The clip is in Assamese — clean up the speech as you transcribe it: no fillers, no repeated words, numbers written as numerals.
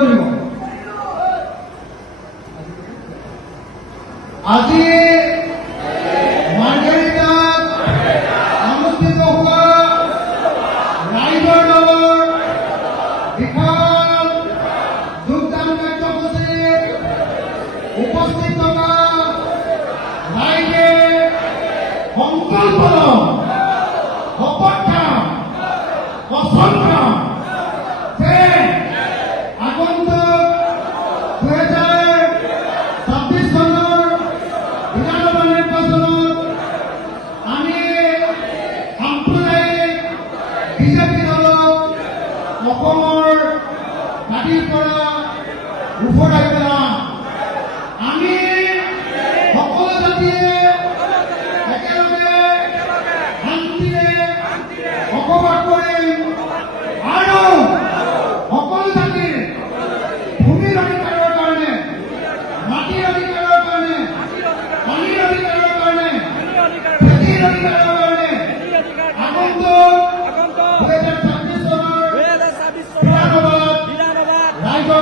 কৰিব। আজি মাৰ্ঘেৰিটাত অনুষ্ঠিত হোৱা ৰাইজৰ দলৰ বিশাল যোগদান কাৰ্যসূচীত উপস্থিত থকা ৰাইজে সংকল্প শপত খাম কচম খাম যে আগন্তুক 2026 চনৰ বিধানসভা নিৰ্বাচনত আমি সাম্প্ৰদায়িক বিজেপি দলক অসমৰ মাটিৰ পৰা উফৰাই পেলাম। আমি সকলো জাতিয়ে একেলগে শান্তিৰে বসবাস কৰিম আৰু সকলো জাতিৰ ভূমিৰ অধিকাৰৰ কাৰণে, মাটিৰ অধিকাৰৰ কাৰণে, পানীৰ অধিকাৰৰ কাৰণে, খেতিৰ অধিকাৰৰ কাৰণে আগন্তুক 2026 চনৰ বিধানসভাত ৰাইজৰ